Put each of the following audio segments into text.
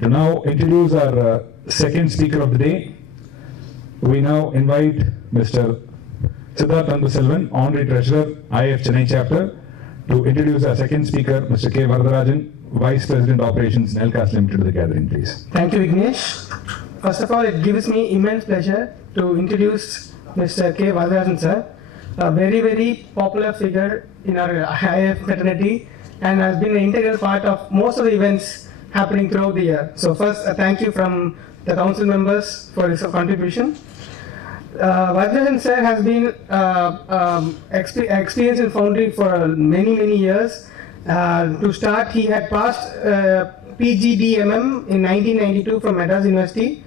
To now introduce our second speaker of the day, we now invite Mr. Siddharth Anbuselvan, Honorary Treasurer, IF Chennai Chapter, to introduce our second speaker, Mr. K. Varatharajan, Vice President Operations, Nelcast Limited, to the gathering, please. Thank you, Vignesh. First of all, it gives me immense pleasure to introduce Mr. K. Varatharajan, sir, a very, very popular figure in our IF fraternity and has been an integral part of most of the events happening throughout the year. So first, thank you from the council members for his contribution. Varatharajan sir has been experienced in Foundry for many, many years. To start, he had passed PGDMM in 1992 from Madras University,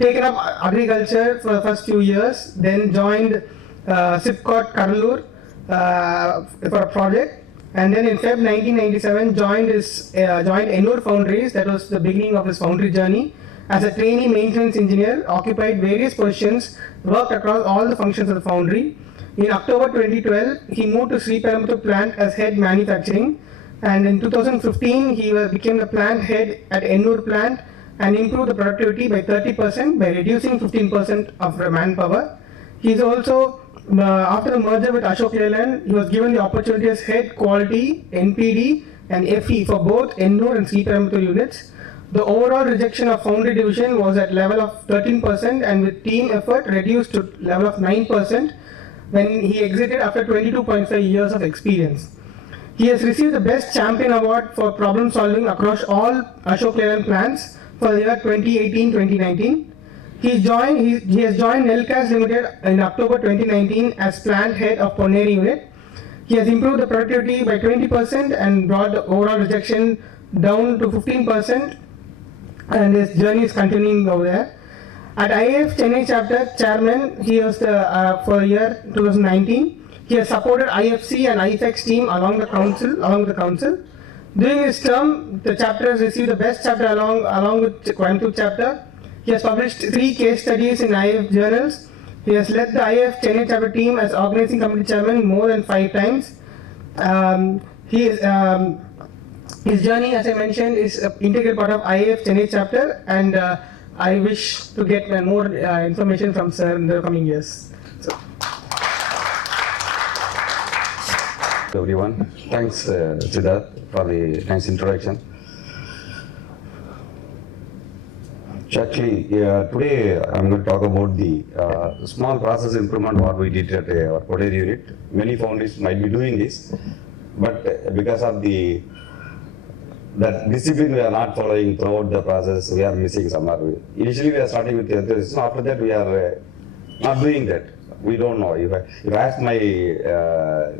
taken up agriculture for the first few years, then joined SIPCOT Kadalur for a project, and then in Feb 1997 joined Ennur Foundries. That was the beginning of his foundry journey. As a trainee maintenance engineer, occupied various positions, worked across all the functions of the foundry. In October 2012, he moved to Sri Perambuttur plant as head manufacturing, and in 2015 he became the plant head at Ennur plant and improved the productivity by 30% by reducing 15% of manpower. He is also, after the merger with Ashok Leyland, he was given the opportunity as head quality, NPD and FE for both Ennur and Sri Perambuttur units. The overall rejection of Foundry division was at level of 13% and with team effort reduced to level of 9% when he exited after 22.5 years of experience. He has received the Best Champion Award for problem solving across all Ashok Leyland plants for the year 2018-2019. He has joined Nelcast Limited in October 2019 as plant head of Ponneri unit. He has improved the productivity by 20% and brought the overall rejection down to 15%, and his journey is continuing over there. At IF Chennai Chapter Chairman, he was for the year 2019. He has supported IFC and IFX team along with the council. During his term, the chapter has received the Best Chapter along with Coimbatore Chapter. He has published 3 case studies in IF journals. He has led the IF Chennai Chapter team as organizing committee chairman more than 5 times. His journey, as I mentioned, is an integral part of IF Chennai Chapter, and I wish to get more information from sir in the coming years. Everyone, thanks Siddharth for the nice introduction. Actually, today I'm going to talk about the small process improvement what we did at our Ponneri unit. Many foundries might be doing this, but because of that discipline we are not following throughout the process, we are missing somewhere. Initially we are starting with the enthusiasm, after that we are not doing that. We don't know. If I ask my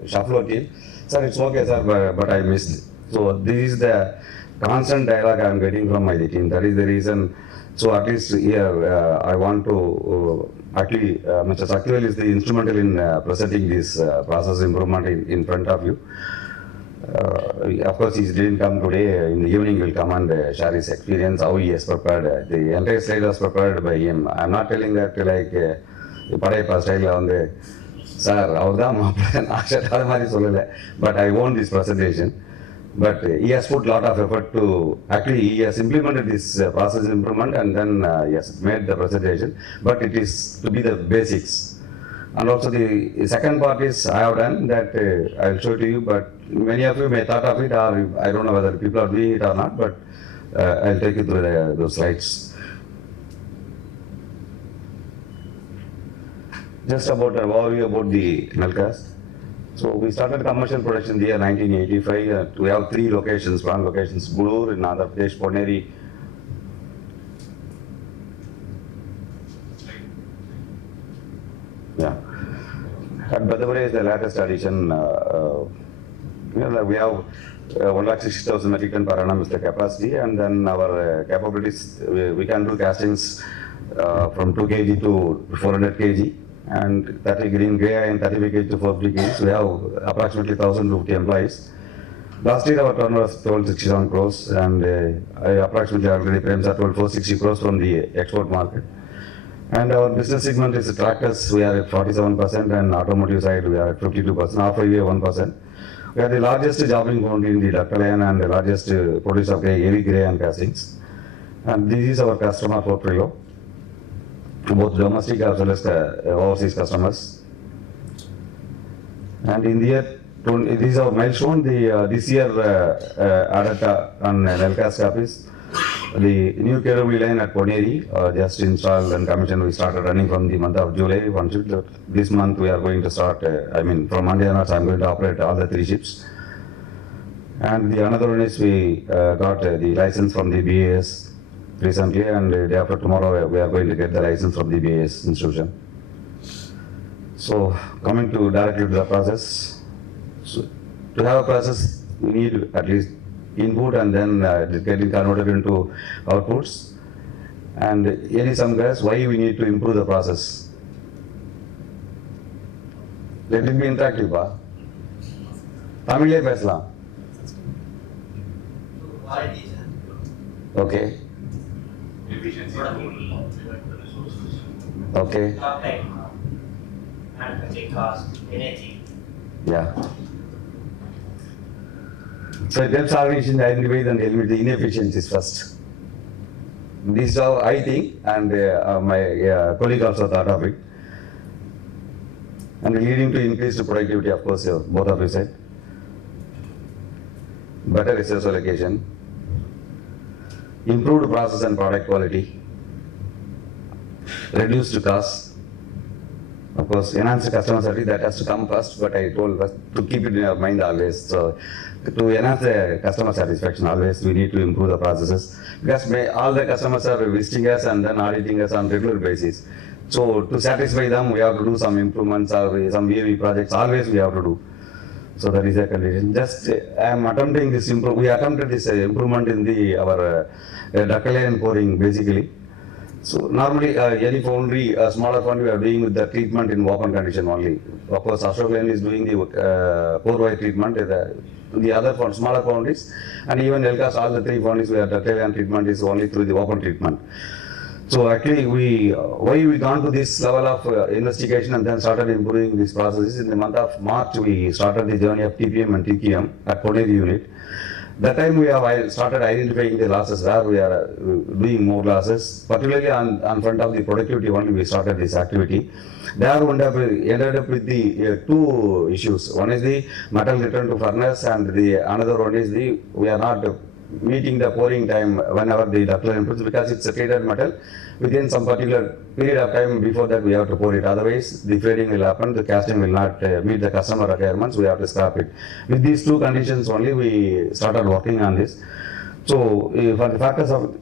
shop floor team, sir, it's okay, sir, but I missed. So this is the constant dialogue I am getting from my team. That is the reason. So at least here I want to actually Mr. Saktivel is the instrumental in presenting this process improvement in front of you. Of course, he didn't come today. In the evening, he'll come and share his experience, how he has prepared. The entire slide was prepared by him. I'm not telling that like Padaipa style on the sir, but I won this presentation. But he has put a lot of effort to, actually he has implemented this process improvement and then he has made the presentation, but it is to be the basics. And also the second part is I have done that I'll show to you, but many of you may thought of it, or I don't know whether people are doing it or not, but I'll take you through those slides. Just about an overview about the Nelcast. So we started commercial production in the year 1985. We have 3 locations, plant locations, Bulur in Andhra Pradesh, Ponneri. Yeah. At Badabare is the latest addition. We have 160,000 metric ton per annum is the capacity, and then our capabilities, we can do castings from 2 kg to 400 kg. And 30 green grey and 35 kg to 40 kg. We have approximately 1,050 employees. Last year our turnover was 1267 crores, and approximately already frames are 460 crores from the export market. And our business segment is tractors, we are at 47%, and automotive side we are at 52%, off-highway 1%. We are the largest jobbing foundry in the ductile iron and the largest producer of heavy grey and castings. And this is our customer portfolio, both domestic as well as overseas customers. And in the year, this is our milestone. This year added on Nelcast office, the new KW line at Poneri just installed and commissioned. We started running from the month of July. This month we are going to start, from Monday onwards I'm going to operate all the 3 ships. And the another one is we got the license from the BAS recently, and day after tomorrow we are going to get the license from the BAS institution. So coming to directly to the process, so to have a process we need at least input and then getting converted into outputs. And any some guys why we need to improve the process. Let it be interactive, ba. Tamil பேசலாம். Okay. Efficiency Okay. manufacturing cost, energy. Yeah. So it helps organization identify and eliminate the inefficiencies first. This is how I think, and my colleague also thought of it. And leading to increased productivity, of course, both of you said. Better resource allocation, improved process and product quality, reduced costs. Of course, enhance customer service, that has to come first, but I told us to keep it in our mind always. So, to enhance the customer satisfaction, always we need to improve the processes. Because all the customers are visiting us and then auditing us on regular basis. So, to satisfy them, we have to do some improvements or some VAV projects, always we have to do. So, that is a condition. Just, I am attempting this we attempted this improvement in our ductile line pouring, basically. So normally any foundry, smaller foundry, we are doing with the treatment in open condition only. Of course, Ashok Lane is doing the pour wire treatment. The other smaller foundries, and even Nelcast, all the 3 foundries, where ductile line treatment is only through the open treatment. So actually, why we gone to this level of investigation and then started improving these processes? In the month of March, we started the journey of TPM and TQM at Poneri unit. That time we have started identifying the losses where we are doing more losses, particularly on front of the productivity only we started this activity. There we ended up with the 2 issues. One is the metal return to furnace, and the another one is we are not meeting the pouring time whenever the ductile improves, because it's a treated metal. Within some particular period of time before that we have to pour it, otherwise the fading will happen, the casting will not meet the customer requirements, we have to scrap it. With these 2 conditions only we started working on this. So for the factors of,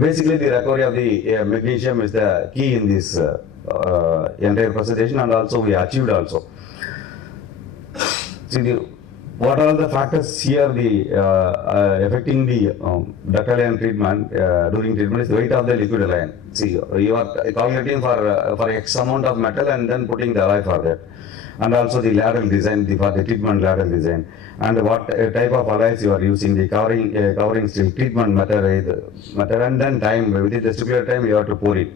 basically the recovery of the magnesium is the key in this entire presentation, and also we achieved also. See, what are the factors here affecting the ductile line treatment during treatment is the weight of the liquid line. See, you are calculating for X amount of metal and then putting the alloy for that. And also the ladle design, for the treatment ladle design. And what type of alloys you are using, the covering steel, treatment material, and then time, within the stipulated time you have to pour it.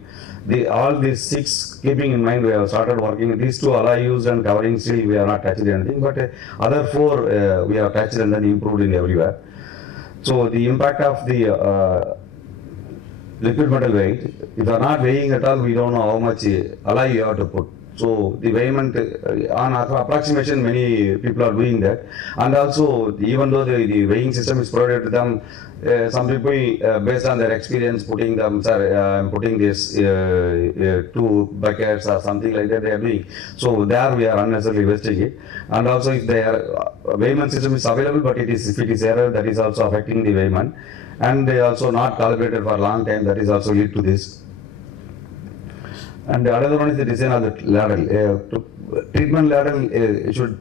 All these 6, keeping in mind, we have started working. These 2 alloy used and covering steel, we have not touched anything, but other 4 we have touched and then improved in everywhere. So the impact of the liquid metal weight, if you are not weighing at all, we don't know how much alloy you have to put. So the weighment, on approximation, many people are doing that. And also, even though the weighing system is provided to them, some people, based on their experience, putting this 2 buckets or something like that, they are doing. So there we are unnecessarily wasting it. And also, if the weighment system is available, but if it is error, that is also affecting the weighment. And they also not calibrated for a long time, that is also lead to this. And the other one is the design of the ladle. Treatment ladle should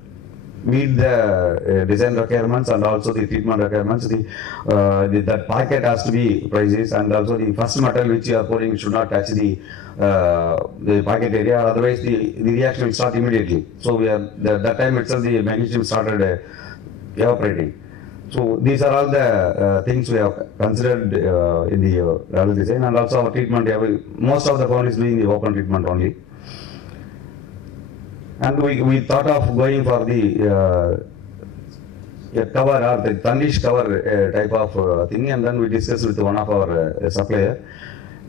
meet the design requirements and also the treatment requirements. That packet has to be precise, and also the first metal which you are pouring should not touch the packet area, otherwise the reaction will start immediately. So that time itself the magnesium started evaporating. So these are all the things we have considered in the ladle design, and also our treatment. Most of the firm is doing the open treatment only. And we thought of going for the a cover or the tarnish cover type of thing, and then we discussed with one of our supplier.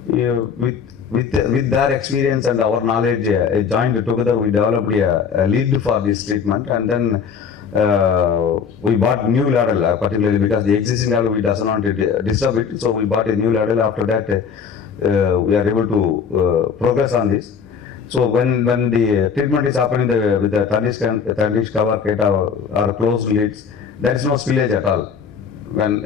With their experience and our knowledge joined together, we developed a lead for this treatment, and then we bought new ladle, particularly because the existing ladle we doesn't want to disturb it, so we bought a new ladle. After that, we are able to progress on this. So when the treatment is happening with the tarnish cover kit or closed lids, there is no spillage at all. When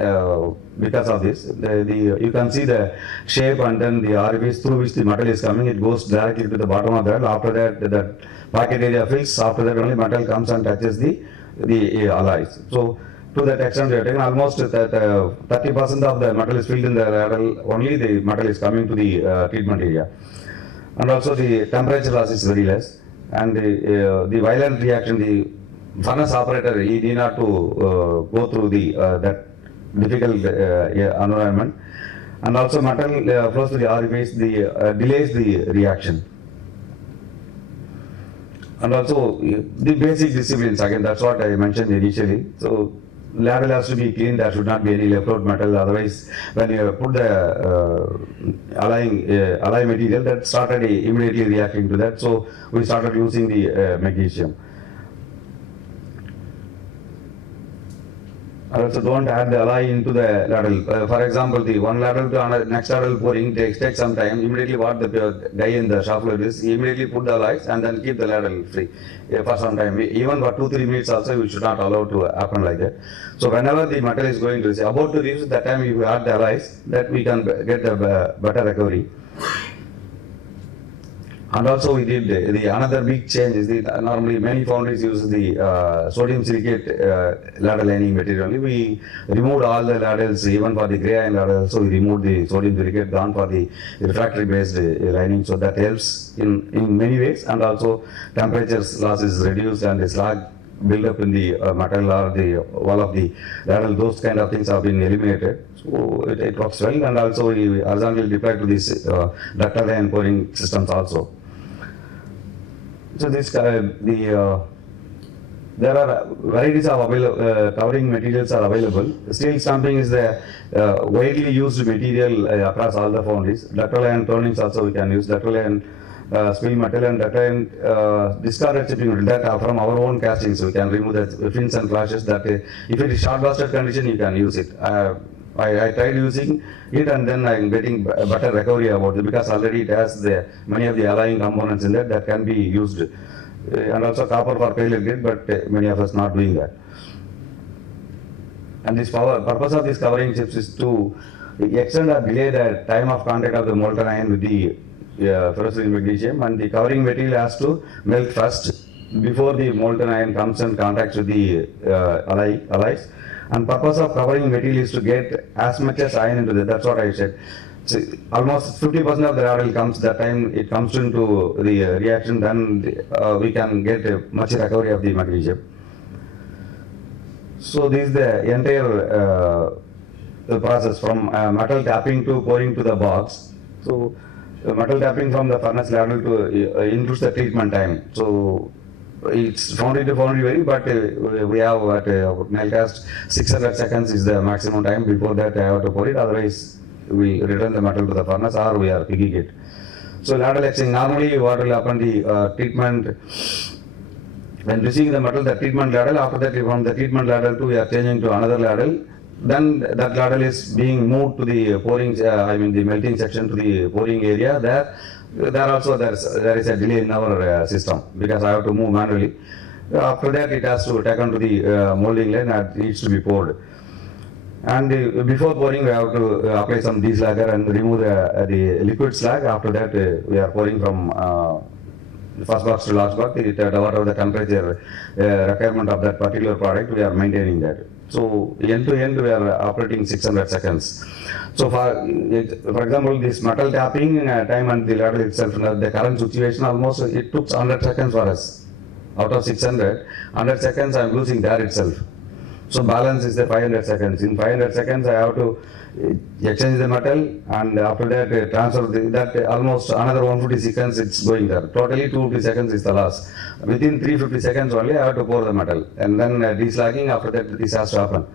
because of this, you can see the shape and then the orifice through which the metal is coming. It goes directly to the bottom of that. After that, the pocket area fills. After that, only metal comes and touches the alloys. So to that extent, we have taken almost that 30% of the metal is filled in the ladle. Only the metal is coming to the treatment area, and also the temperature loss is very less. And the violent reaction, the furnace operator, he need not to go through that difficult environment, and also metal flows to the orifice, delays the reaction. And also the basic disciplines, again, that's what I mentioned initially. So ladle has to be clean, there should not be any left out metal, otherwise when you put the alloy material, that started immediately reacting to that, so we started using the magnesium. I also don't add the alloy into the ladle. For example, the one ladle to next ladle pouring takes some time. Immediately what the guy in the shop floor is, he immediately put the alloys and then keep the ladle free for some time. Even for 2-3 minutes also, you should not allow to happen like that. So whenever the metal is going to about to reach, that time if you add the alloys, that we can get the better recovery. And also we did another big change is normally many foundries use the sodium silicate ladle lining material. We removed all the ladles, even for the grey iron ladles, so we removed the sodium silicate, gone for the refractory based lining, so that helps in many ways, and also temperature loss is reduced and the slag build up in the metal or the wall of the ladle, those kind of things have been eliminated. So it works well, and also we horizontally deployed to this ductile iron pouring systems also. So this there are varieties of covering materials are available. Steel stamping is the widely used material across all the foundries. Ductile iron turnings also we can use. Ductile iron spill metal and ductile iron discarded chipping metal, that from our own castings we can remove the fins and flashes. That if it is short busted condition, you can use it. I tried using it, and then I'm getting better recovery about it, because already it has many of the alloying components in that can be used, and also copper for failure grid, but many of us not doing that. And this purpose of these covering chips is to extend or delay the time of contact of the molten iron with the ferrous magnesium, and the covering material has to melt first before the molten iron comes and contacts with the alloys. And purpose of covering material is to get as much as iron into that. That's what I said. So almost 50% of the ladle comes, that time it comes into the reaction, then we can get much recovery of the magnesium. So this is the entire the process from metal tapping to pouring to the box. So metal tapping from the furnace ladle to includes the treatment time. So it's foundry to foundry vary, but we have at Nelcast 600 seconds is the maximum time. Before that I have to pour it, otherwise we return the metal to the furnace or we are picking it. So ladle etching, normally what will happen, the treatment, when receiving the metal, the treatment ladle, after that from the treatment ladle to we are changing to another ladle, then that ladle is being moved to the pouring, the melting section, to the pouring area. There also there is a delay in our system, because I have to move manually. After that it has to take on to the molding line and it needs to be poured. And before pouring we have to apply some deslagger and remove the liquid slag. After that we are pouring from first box to last box, whatever the temperature requirement of that particular product, we are maintaining that. So end to end we are operating 600 seconds. So for example, this metal tapping time and the ladle itself, the current situation almost it took 100 seconds for us. Out of 600, 100 seconds I am losing there itself. So balance is the 500 seconds. In 500 seconds I have to exchange the metal, and after that transfer that almost another 150 seconds it's going there. Totally 250 seconds is the loss. Within 350 seconds only I have to pour the metal, and then deslagging, after that this has to happen.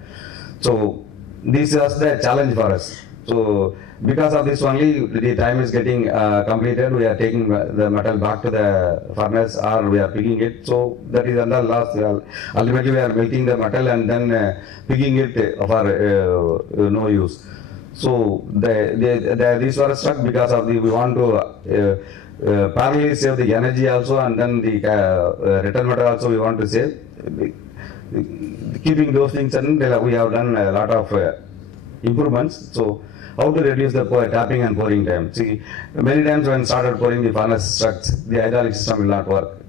So this was the challenge for us. So because of this only the time is getting completed. We are taking the metal back to the furnace, or we are picking it. So that is under loss. Ultimately we are melting the metal and then picking it for no use. So these were stuck because of the, we want to parallelly save the energy also, and then the return metal also we want to save. Keeping those things, and we have done a lot of improvements. So how to reduce the tapping and pouring time? See, many times when started pouring, the furnace struts, the hydraulic system will not work.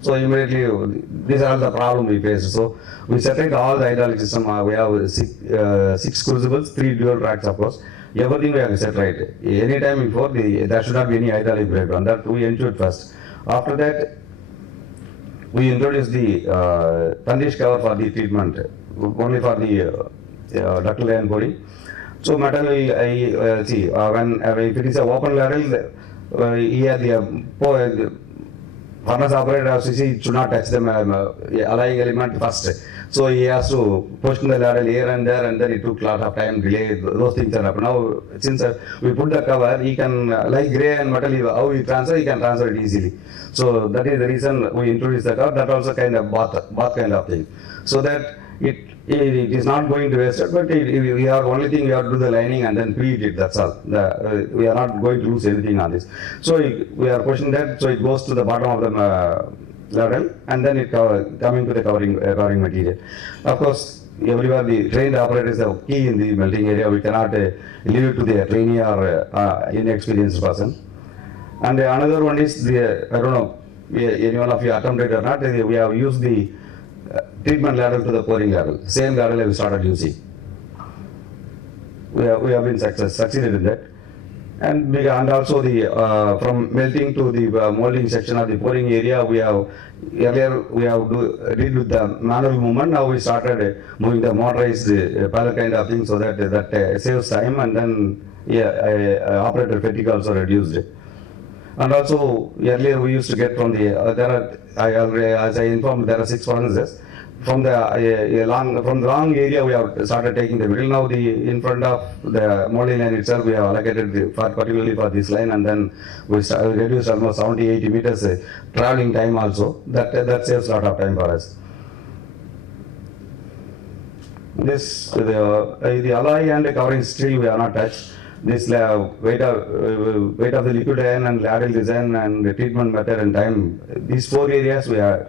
So immediately, these are the problem we face. So we separate all the hydraulic system. We have six crucibles, 3 dual tracks, of course. Everything we have separate. Anytime before, there should not be any hydraulic breakdown. That we ensure first. After that, we introduce the tundish cover for the treatment, only for the ductile iron pouring. So metal will, see, when if it is a open ladle, here the furnace operator has to see it should not touch the alloying element first. So he has to push the ladle here and there, and then it took a lot of time, delay, those things are happening. Now, since we put the cover, he can, like grey and metal, how he can transfer it easily. So that is the reason we introduced the cover. That also kind of bath kind of thing. So that it is not going to waste it, but we have only thing we have to do the lining and then preheat it, that's all. We are not going to lose anything on this. So we are pushing that, so it goes to the bottom of the ladle, and then it coming to the covering material. Of course, everywhere the trained operator is the key in the melting area. We cannot leave it to the trainee or inexperienced person. And another one is I don't know, any one of you attempted or not, we have used the treatment ladle to the pouring ladle. Same ladle we started using. We have been succeeded in that. And also the from melting to the molding section of the pouring area, earlier we have did with the manual movement. Now we started moving the motorized pallet kind of thing, so that saves time, and then operator fatigue also reduced. And also earlier we used to get from the as I informed, there are 6 furnaces. From the long area we have started taking the middle. Now in front of the molding line itself we have allocated particularly for this line, and then we reduced almost 70-80 meters traveling time also. That saves a lot of time for us. This the alloy and the covering steel we have not touched. This weight of the liquid iron and ladle design and the treatment method and time. These 4 areas we have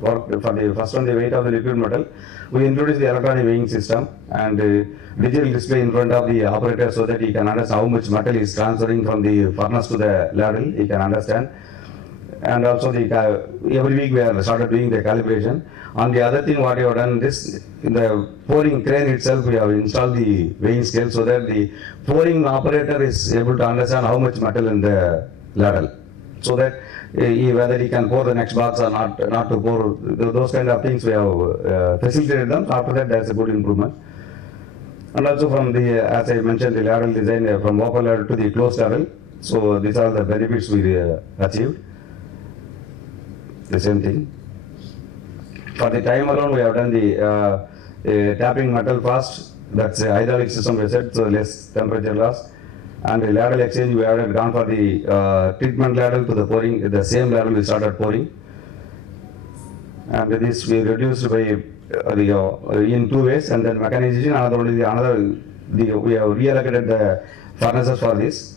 worked. For the first one, the weight of the liquid metal, we introduced the electronic weighing system and digital display in front of the operator, so that he can understand how much metal is transferring from the furnace to the ladle. He can understand. And also every week we have started doing the calibration. On the other thing, what we have done, in the pouring crane itself, we have installed the weighing scale, so that the pouring operator is able to understand how much metal in the ladle, so that whether he can pour the next box or not to pour, those kind of things we have facilitated them. After that, there's a good improvement. And also from as I mentioned, the ladle design from open ladle to the closed ladle. So these are the benefits we achieved. The same thing. For the time alone, we have done the tapping metal fast. That's a hydraulic system reset, so less temperature loss. And the ladle exchange, we have gone for the treatment ladle to the pouring. The same ladle we started pouring. And this we reduced by in 2 ways, and then mechanization. We have reallocated the furnaces for this.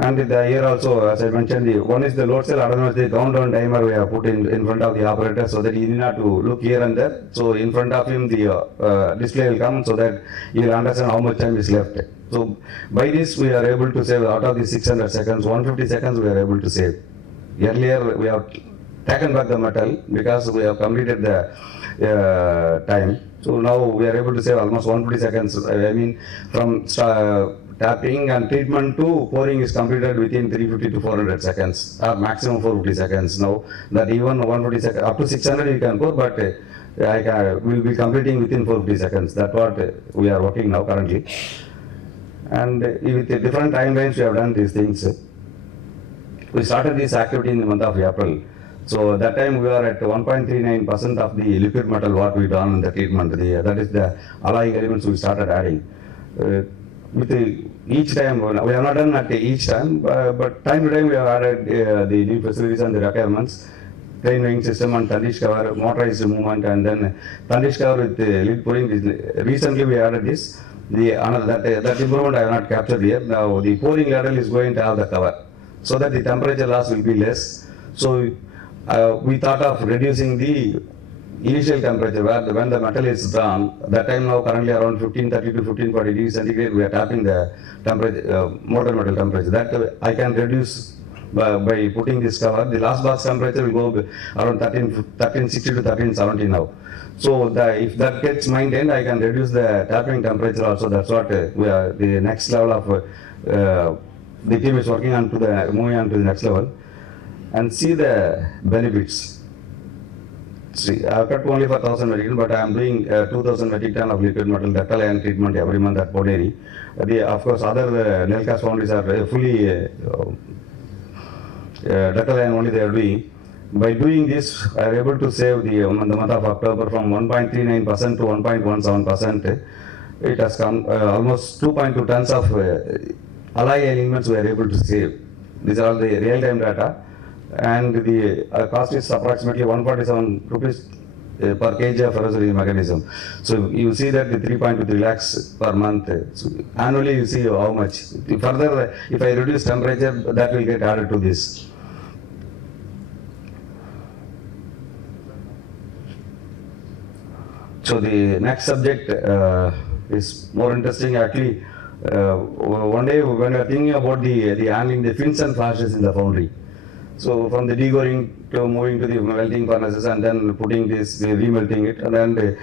And here also, as I mentioned, one is the load cell, another is the countdown timer we have put in front of the operator, so that he need not to look here and there. So in front of him the display will come, so that he will understand how much time is left. So by this we are able to save, out of the 600 seconds, 150 seconds we are able to save. Earlier we have taken back the metal because we have completed the time. So now we are able to save almost 150 seconds. I mean, from tapping and treatment to pouring is completed within 350 to 400 seconds, or maximum 450 seconds. Now that even 150 seconds, up to 600 you can pour, but will be completing within 450 seconds. That's what we are working now currently. And with the different timelines, we have done these things. We started this activity in the month of April. So that time we are at 1.39% of the liquid metal what we done in the treatment. That is the alloying elements we started adding. Each time, we have not done at each time, but time to time we have added the new facilities and the requirements. Train weighing system and tundish cover, motorized movement, and then tundish cover with lid pouring. Recently we added this. That improvement I have not captured here. Now the pouring ladle is going to have the cover, so that the temperature loss will be less. So we thought of reducing the initial temperature when the metal is drawn. That time now currently around 1530 to 1540 degrees centigrade we are tapping the temperature, motor metal temperature. That I can reduce by putting this cover. The last box temperature will go around 1360 to 1370 now. So if that gets maintained, I can reduce the tapping temperature also. That's what we are, the next level of the team is working on moving on to the next level, and see the benefits. See, I've cut only for 1000 metric ton, but I am doing 2000 metric ton of liquid metal ductile iron treatment every month at Poderi. Of course, other Nelcast foundries are fully ductile iron only they are doing. By doing this, I am able to save in the month of October from 1.39% to 1.17%. It has come almost 2.2 tons of alloy elements we are able to save. These are all the real-time data, and the cost is approximately 147 rupees per kg of ferrosilicium mechanism. So you see that the 3.23 lakhs per month. So annually you see how much. Further, if I reduce temperature, that will get added to this. So the next subject is more interesting actually. One day when we are thinking about the handling the fins and flashes in the foundry. So from the degoring to moving to the melting furnaces and then putting this, remelting it, and then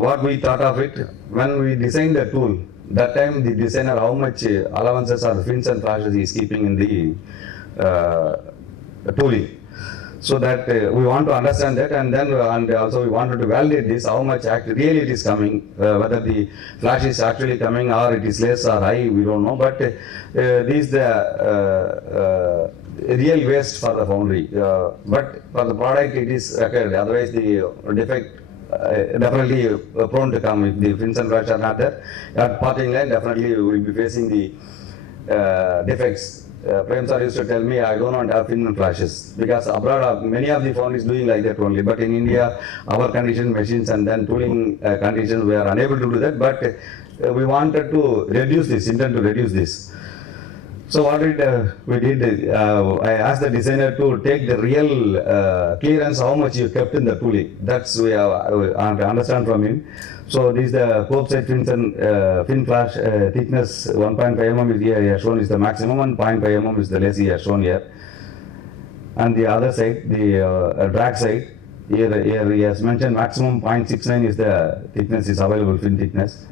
what we thought of it when we designed the tool. That time the designer how much allowances or fins and flashes he is keeping in the tooling. So that we want to understand that, and then and also we wanted to validate this, how much really it is coming, whether the flash is actually coming or it is less or high, we don't know, but this is the real waste for the foundry. But for the product it is required, otherwise the defect definitely prone to come. If the fins and flash are not there, at parting line definitely we will be facing the defects. Prem sir used to tell me, I don't want to have fin and flashes, because abroad many of the foundries doing like that only, but in India our conditioned machines and then tooling conditions we are unable to do that, but we wanted to reduce this, intend to reduce this. So what we did, I asked the designer to take the real clearance, how much you kept in the tooling. That's we have to understand from him. So this is the probe side fins and fin flash thickness 1.5 mm is here shown is the maximum, and 0.5 mm is the less here shown here. And the other side, the drag side, here he has mentioned maximum 0.69 is the thickness is available, fin thickness.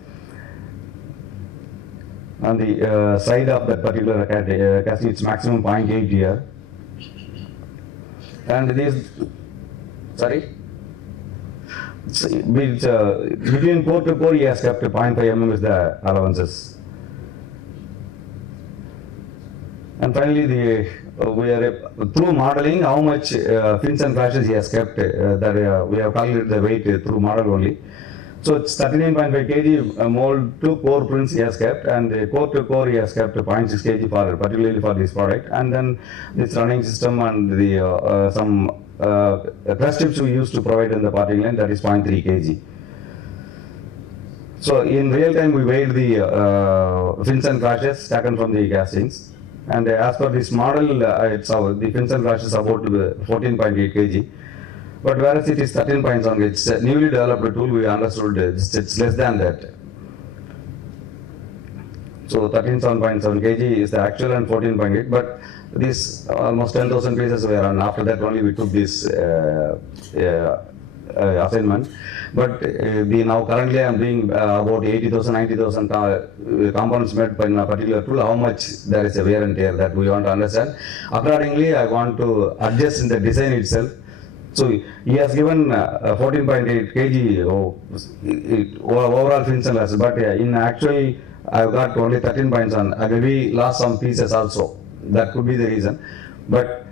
On the side of that particular casting, it's maximum 0.8 here. And this, sorry? It's, between core to core, he has kept 0.5 mm is the allowances. And finally, we are through modeling how much fins and flashes he has kept. That we have calculated the weight through model only. So it's 39.5 kg mold to core prints he has kept, and core to core he has kept 0.6 kg for particularly for this product. And then this running system and the some press tips we used to provide in the parting line, that is 0.3 kg. So in real time we weighed the fins and flashes taken from the castings, and as per this model it's the fins and flashes about 14.8 kg. But whereas it is 13 points on it's a newly developed tool, we understood it's less than that. So 13.7 kg is the actual and 14.8, but this almost 10,000 pieces were, and after that only we took this assignment. But now currently I am doing about 80,000, 90,000 components made by a particular tool. How much there is a wear and tear that we want to understand. Accordingly, I want to adjust in the design itself, So he has given 14.8 kg overall fins and losses, but in actually I've got only 13 points on. I maybe lost some pieces also. That could be the reason. But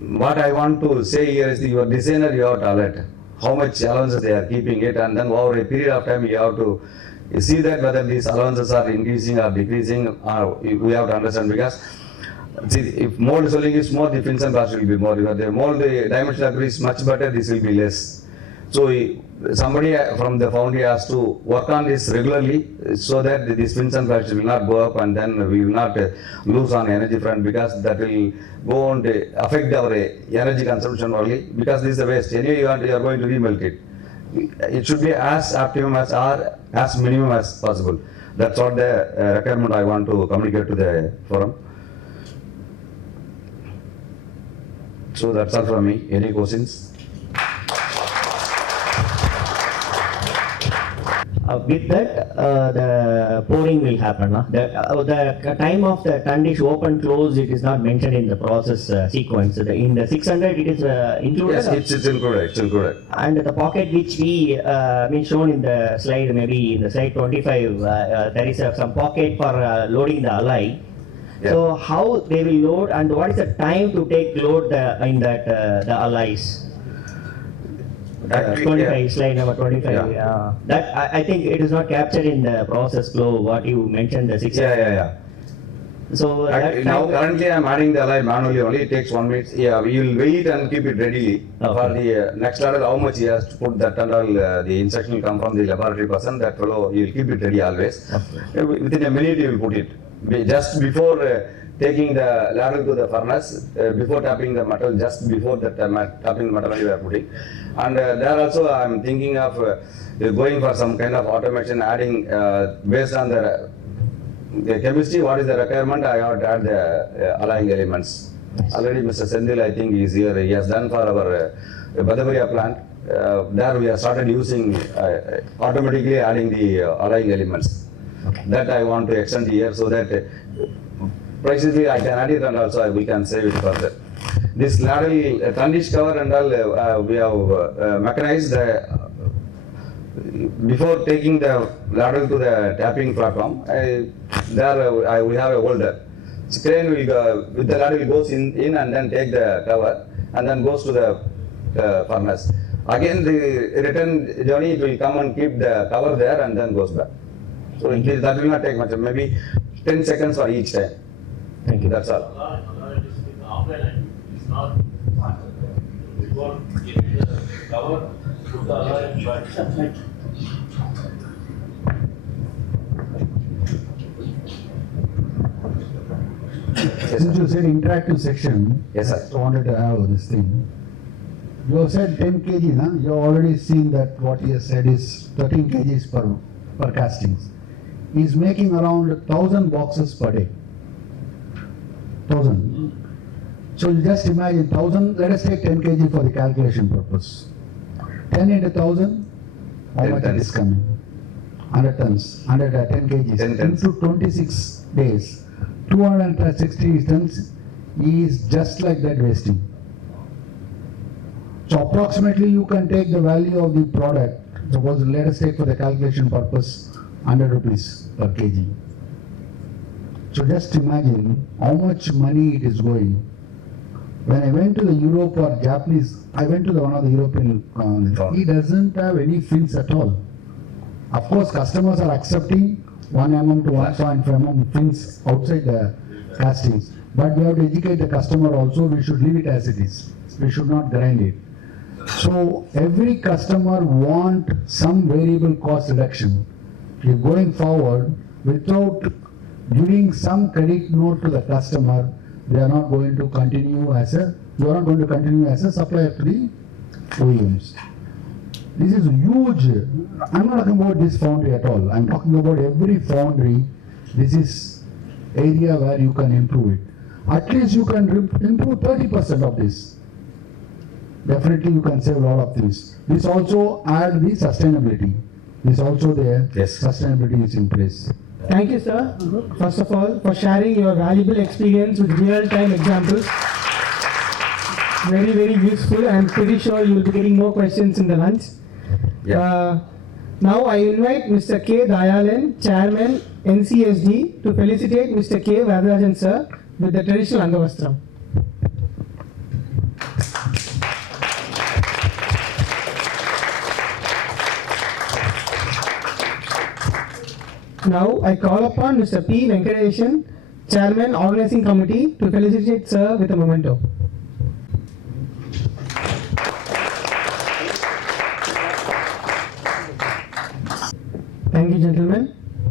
what I want to say here is your designer, you have to alert how much allowances they are keeping it, and then over a period of time you have to see that whether these allowances are increasing or decreasing, or we have to understand, because see, if mold swelling is more, the fins and cost will be more. If the mold dimension accuracy is much better, this will be less. So somebody from the foundry has to work on this regularly so that these fins and cost will not go up, and then we will not lose on energy front, because that will go on to affect our energy consumption only, because this is the waste. Anyway, you are going to remelt it. It should be as optimum as or as minimum as possible. That's what the requirement I want to communicate to the forum. So that's all from me. Any questions? With that, the pouring will happen. The time of the tundish open close, it is not mentioned in the process sequence. In the 600, it is included. Yes, it's included. It's included. And the pocket which we shown in the slide, maybe in the slide 25, there is some pocket for loading the alloy. Yeah. So how they will load, and what is the time to take load in that the alloys? Actually, 25, yeah. slide number 25. Yeah. That I think it is not captured in the process flow. What you mentioned, the 6. Yeah. So that Now time- currently I am adding the alloy manually only. It takes 1 minute. Yeah, we will wait and keep it ready for the next order. How much he has to put that and all. The instruction will come from the laboratory person. That fellow, he will keep it ready always. Okay. Within a minute he will put it. Just before taking the ladle to the furnace, before tapping the metal, just before that tapping the metal we are putting. And there also I am thinking of going for some kind of automation, adding based on the chemistry, what is the requirement, I have to add the alloying elements. Already Mr. Sendil, I think, is here. He has done for our Badavaria plant. There we have started using automatically adding the alloying elements. Okay. That I want to extend here, so that precisely I can add it, and also we can save it further. This ladle, tundish cover and all, we have mechanized. Before taking the ladle to the tapping platform, we have a holder. So crane will go, with the ladle goes in and then take the cover and then goes to the furnace. Again the return journey, it will come and keep the cover there and then goes back. So that will not take much, maybe 10 seconds for each time. Thank you. That's all. It's not before getting the cover, put the alloy, but Yes, Since sir. you said interactive section, Yes, sir. I just wanted to have this thing. You have said 10 kg, huh? You have already seen that what he has said is 13 kgs per castings. He is making around 1,000 boxes per day. 1,000. So you just imagine 1,000, let us take 10 kg for the calculation purpose. 10 into 1,000, how 10 much it tons. is coming? 100 tons, 10 kgs. 10 tons. Into 26 days, 260 tons is just like that wasting. So approximately you can take the value of the product, suppose let us take for the calculation purpose 100 rupees per kg. So just imagine how much money it is going. When I went to the Europe or Japanese, I went to one of the European colonies, he doesn't have any fins at all. Of course, customers are accepting 1 mm to 1.5 mm fins outside the castings. But we have to educate the customer also, we should leave it as it is. We should not grind it. So every customer want some variable cost reduction. If going forward, without giving some credit note to the customer, they are not going to continue as a, you are not going to continue as a supplier to the OEMs. This is huge. I'm not talking about this foundry at all. I'm talking about every foundry. This is area where you can improve it. At least you can improve 30% of this. Definitely you can save a lot of things. This also add the sustainability. This also there. Yes. Sustainability is in place. Thank you, sir, first of all, for sharing your valuable experience with real-time examples. very, very useful. I'm pretty sure you'll be getting more questions in the lunch. Yeah. Now I invite Mr. K. Dayalan, Chairman, NCSD, to felicitate Mr. K. Varatharajan sir with the traditional Angavastram. Now I call upon Mr. P. Venkatesan, Chairman, Organizing Committee, to felicitate sir with a memento. Thank you, gentlemen.